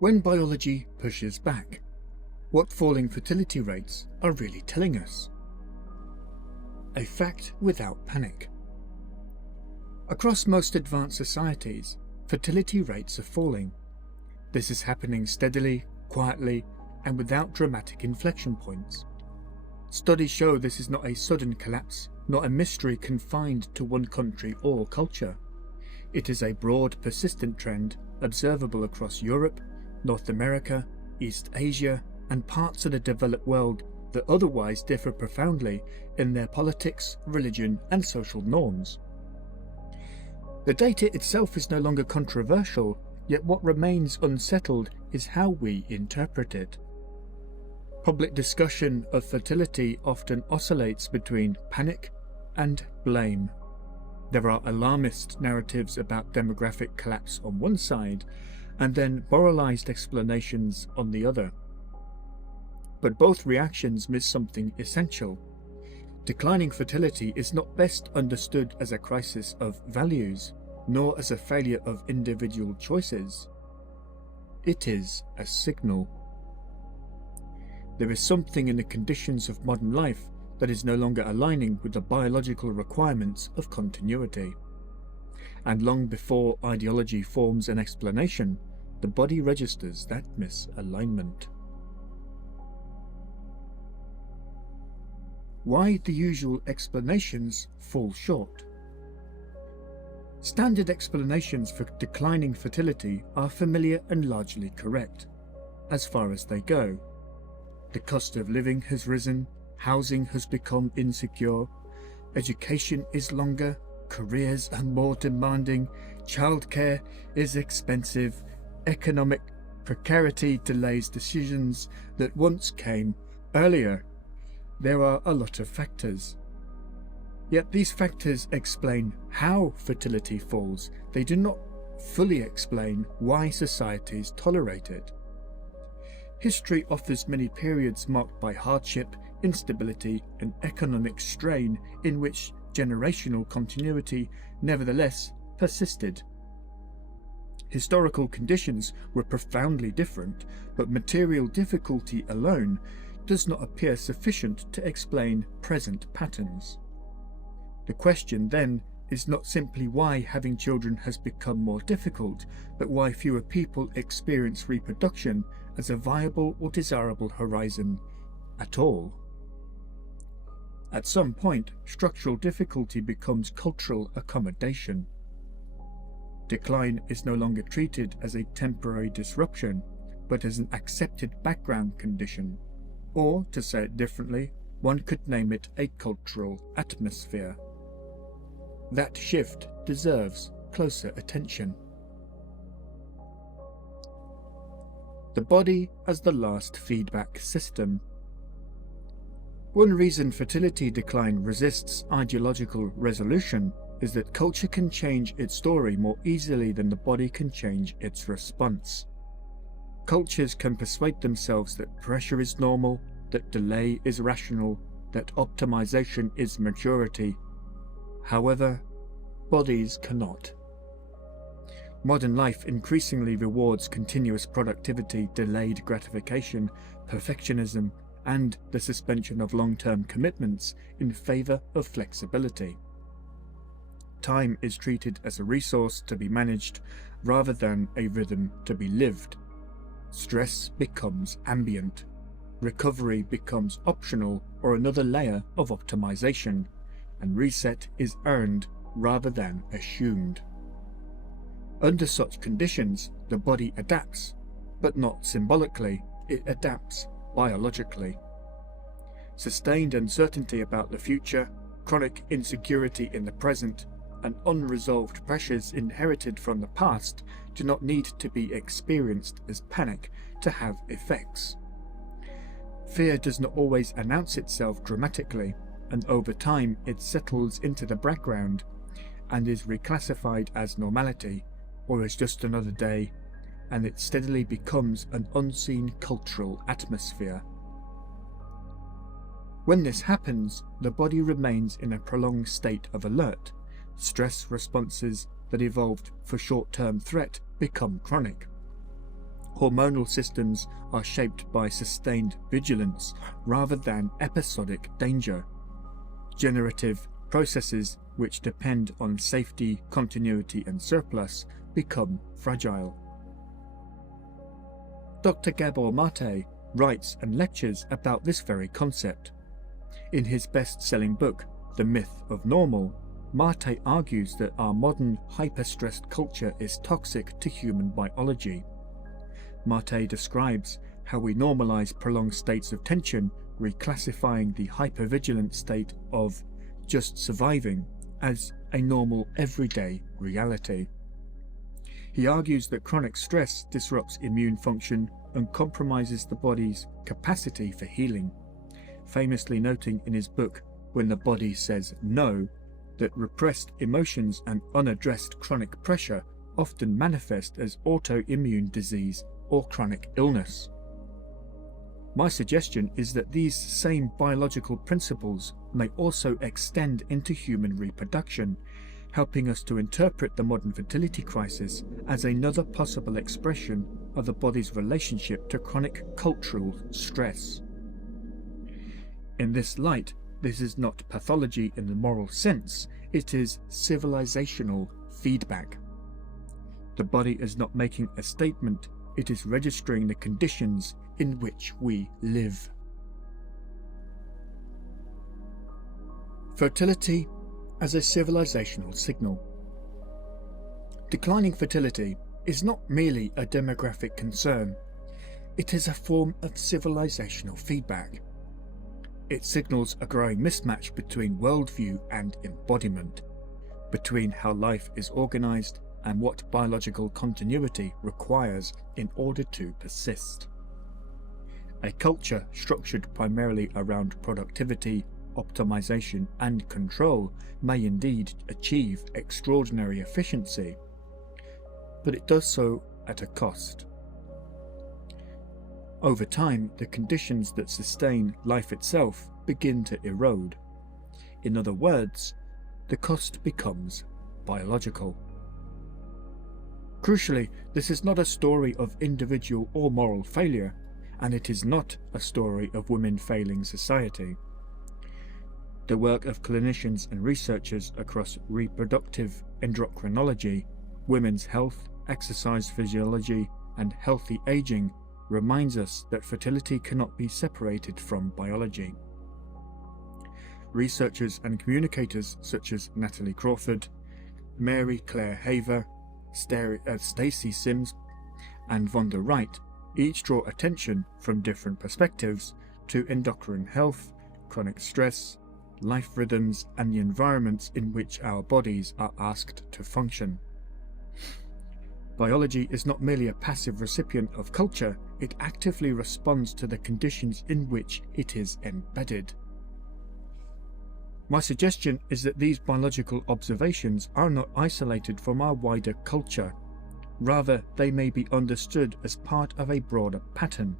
When biology pushes back, what falling fertility rates are really telling us. A fact without panic. Across most advanced societies, fertility rates are falling. This is happening steadily, quietly, and without dramatic inflection points. Studies show this is not a sudden collapse, not a mystery confined to one country or culture. It is a broad, persistent trend observable across Europe, North America, East Asia, and parts of the developed world that otherwise differ profoundly in their politics, religion, and social norms. The data itself is no longer controversial, yet what remains unsettled is how we interpret it. Public discussion of fertility often oscillates between panic and blame. There are alarmist narratives about demographic collapse on one side, and then moralized explanations on the other. But both reactions miss something essential. Declining fertility is not best understood as a crisis of values, nor as a failure of individual choices. It is a signal. There is something in the conditions of modern life that is no longer aligning with the biological requirements of continuity. And long before ideology forms an explanation, the body registers that misalignment. Why the usual explanations fall short. Standard explanations for declining fertility are familiar and largely correct, as far as they go. The cost of living has risen, housing has become insecure, education is longer, careers are more demanding, childcare is expensive, economic precarity delays decisions that once came earlier. There are a lot of factors. Yet these factors explain how fertility falls. They do not fully explain why societies tolerate it. History offers many periods marked by hardship, instability, and economic strain in which generational continuity nevertheless persisted. Historical conditions were profoundly different, but material difficulty alone does not appear sufficient to explain present patterns. The question then is not simply why having children has become more difficult, but why fewer people experience reproduction as a viable or desirable horizon at all. At some point, structural difficulty becomes cultural accommodation. Decline is no longer treated as a temporary disruption, but as an accepted background condition. Or, to say it differently, one could name it a cultural atmosphere. That shift deserves closer attention. The body as the last feedback system. One reason fertility decline resists ideological resolution is that culture can change its story more easily than the body can change its response. Cultures can persuade themselves that pressure is normal, that delay is rational, that optimization is maturity. However, bodies cannot. Modern life increasingly rewards continuous productivity, delayed gratification, perfectionism, and the suspension of long-term commitments in favor of flexibility. Time is treated as a resource to be managed rather than a rhythm to be lived. Stress becomes ambient. Recovery becomes optional or another layer of optimization, and reset is earned rather than assumed. Under such conditions, the body adapts, but not symbolically, it adapts biologically. Sustained uncertainty about the future, chronic insecurity in the present, and unresolved pressures inherited from the past do not need to be experienced as panic to have effects. Fear does not always announce itself dramatically, and over time it settles into the background and is reclassified as normality, or as just another day, and it steadily becomes an unseen cultural atmosphere. When this happens, the body remains in a prolonged state of alert. Stress responses that evolved for short-term threat become chronic. hormonal systems are shaped by sustained vigilance rather than episodic danger. Generative processes, which depend on safety, continuity, and surplus, become fragile. Dr. Gabor Mate writes and lectures about this very concept. In his best-selling book, The Myth of Normal, Mate argues that our modern hyper-stressed culture is toxic to human biology. Mate describes how we normalize prolonged states of tension, reclassifying the hypervigilant state of just surviving as a normal everyday reality. He argues that chronic stress disrupts immune function and compromises the body's capacity for healing, famously noting in his book When the Body Says No that repressed emotions and unaddressed chronic pressure often manifest as autoimmune disease or chronic illness. My suggestion is that these same biological principles may also extend into human reproduction, helping us to interpret the modern fertility crisis as another possible expression of the body's relationship to chronic cultural stress. In this light, this is not pathology in the moral sense, it is civilizational feedback. The body is not making a statement, it is registering the conditions in which we live. Fertility as a civilizational signal. Declining fertility is not merely a demographic concern, it is a form of civilizational feedback. It signals a growing mismatch between worldview and embodiment, between how life is organized and what biological continuity requires in order to persist. A culture structured primarily around productivity, optimization, and control may indeed achieve extraordinary efficiency, but it does so at a cost. Over time, the conditions that sustain life itself begin to erode. In other words, the cost becomes biological. Crucially, this is not a story of individual or moral failure, and it is not a story of women failing society. The work of clinicians and researchers across reproductive endocrinology, women's health, exercise physiology, and healthy aging reminds us that fertility cannot be separated from biology. Researchers and communicators such as Natalie Crawford, Mary Claire Haver, Stacey Sims, and Vonda Wright each draw attention from different perspectives to endocrine health, chronic stress, life rhythms, and the environments in which our bodies are asked to function. Biology is not merely a passive recipient of culture, it actively responds to the conditions in which it is embedded. My suggestion is that these biological observations are not isolated from our wider culture. Rather, they may be understood as part of a broader pattern.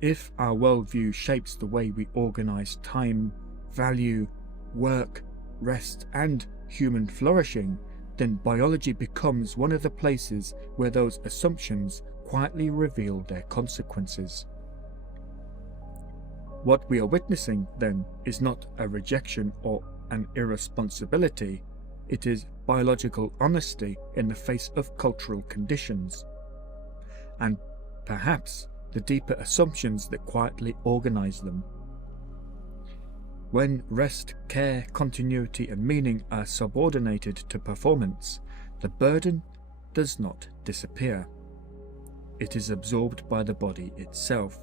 If our worldview shapes the way we organize time, value, work, rest, and human flourishing, then biology becomes one of the places where those assumptions quietly reveal their consequences. What we are witnessing, then, is not a rejection or an irresponsibility, it is biological honesty in the face of cultural conditions, and perhaps the deeper assumptions that quietly organize them. When rest, care, continuity, and meaning are subordinated to performance, the burden does not disappear. It is absorbed by the body itself,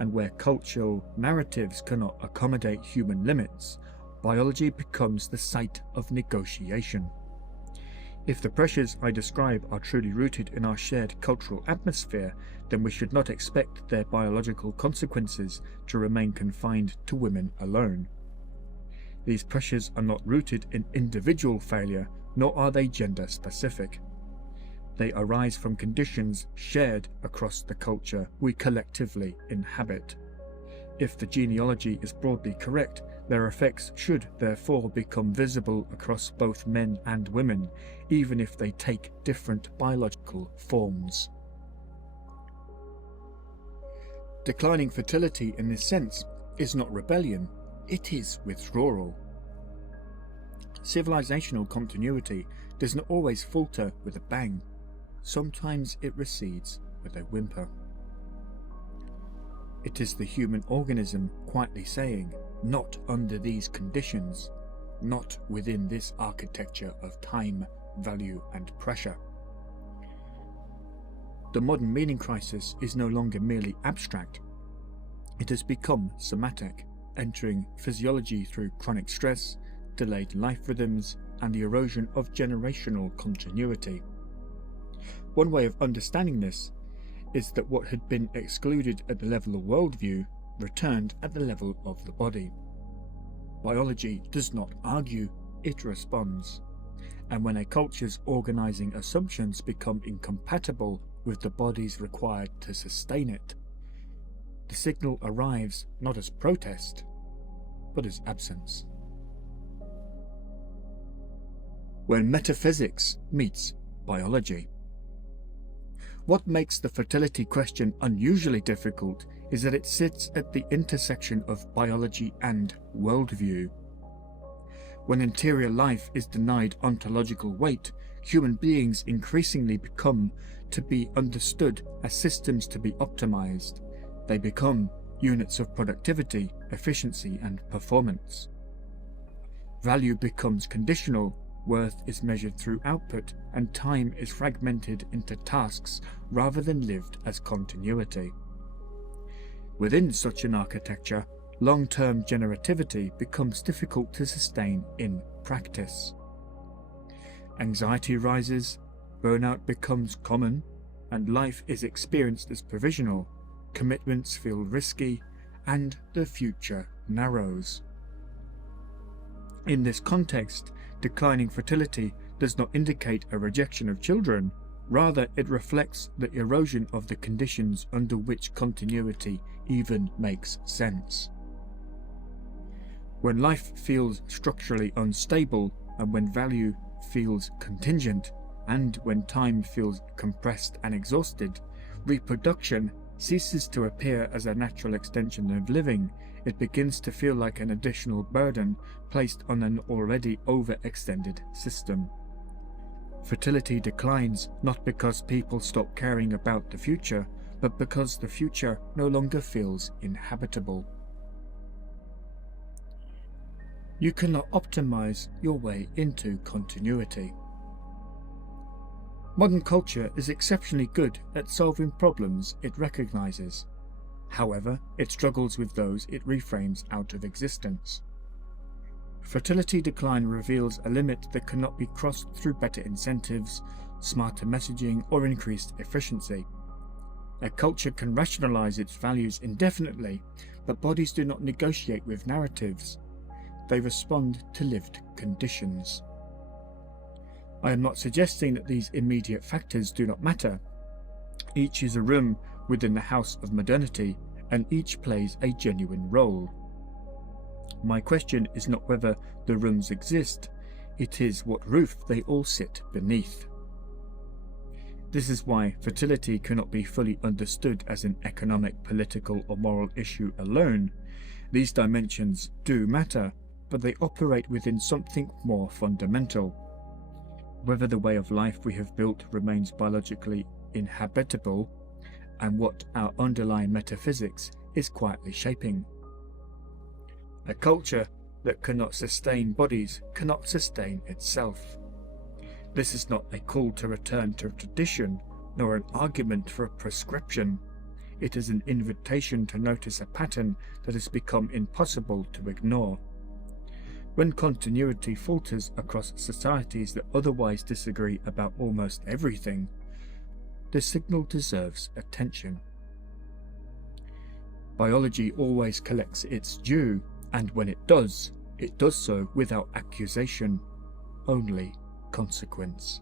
and where cultural narratives cannot accommodate human limits, biology becomes the site of negotiation. If the pressures I describe are truly rooted in our shared cultural atmosphere, then we should not expect their biological consequences to remain confined to women alone. These pressures are not rooted in individual failure, nor are they gender-specific. They arise from conditions shared across the culture we collectively inhabit. If the genealogy is broadly correct, their effects should therefore become visible across both men and women, even if they take different biological forms. Declining fertility in this sense is not rebellion, it is withdrawal. Civilizational continuity does not always falter with a bang. Sometimes it recedes with a whimper. It is the human organism quietly saying, not under these conditions, not within this architecture of time, value and pressure. The modern meaning crisis is no longer merely abstract. It has become somatic, entering physiology through chronic stress, delayed life rhythms, and the erosion of generational continuity. One way of understanding this is that what had been excluded at the level of worldview returned at the level of the body. Biology does not argue, it responds. And when a culture's organising assumptions become incompatible with the bodies required to sustain it, the signal arrives not as protest, but as absence. When metaphysics meets biology. What makes the fertility question unusually difficult is that it sits at the intersection of biology and worldview. When interior life is denied ontological weight, human beings increasingly become to be understood as systems to be optimized. They become units of productivity, efficiency, and performance. Value becomes conditional, worth is measured through output, and time is fragmented into tasks rather than lived as continuity. Within such an architecture, long-term generativity becomes difficult to sustain in practice. Anxiety rises, burnout becomes common, and life is experienced as provisional, commitments feel risky, and the future narrows. In this context, declining fertility does not indicate a rejection of children, rather it reflects the erosion of the conditions under which continuity even makes sense. When life feels structurally unstable, and when value feels contingent, and when time feels compressed and exhausted, reproduction ceases to appear as a natural extension of living. It begins to feel like an additional burden placed on an already overextended system. Fertility declines not because people stop caring about the future, but because the future no longer feels inhabitable. You cannot optimize your way into continuity. Modern culture is exceptionally good at solving problems it recognizes. However, it struggles with those it reframes out of existence. Fertility decline reveals a limit that cannot be crossed through better incentives, smarter messaging, or increased efficiency. A culture can rationalize its values indefinitely, but bodies do not negotiate with narratives. They respond to lived conditions. I am not suggesting that these immediate factors do not matter. Each is a room within the house of modernity, and each plays a genuine role. My question is not whether the rooms exist, it is what roof they all sit beneath. This is why fertility cannot be fully understood as an economic, political, or moral issue alone. These dimensions do matter, but they operate within something more fundamental. Whether the way of life we have built remains biologically inhabitable, and what our underlying metaphysics is quietly shaping. A culture that cannot sustain bodies cannot sustain itself. This is not a call to return to tradition, nor an argument for a prescription. It is an invitation to notice a pattern that has become impossible to ignore. When continuity falters across societies that otherwise disagree about almost everything, the signal deserves attention. Biology always collects its due, and when it does so without accusation, only consequence.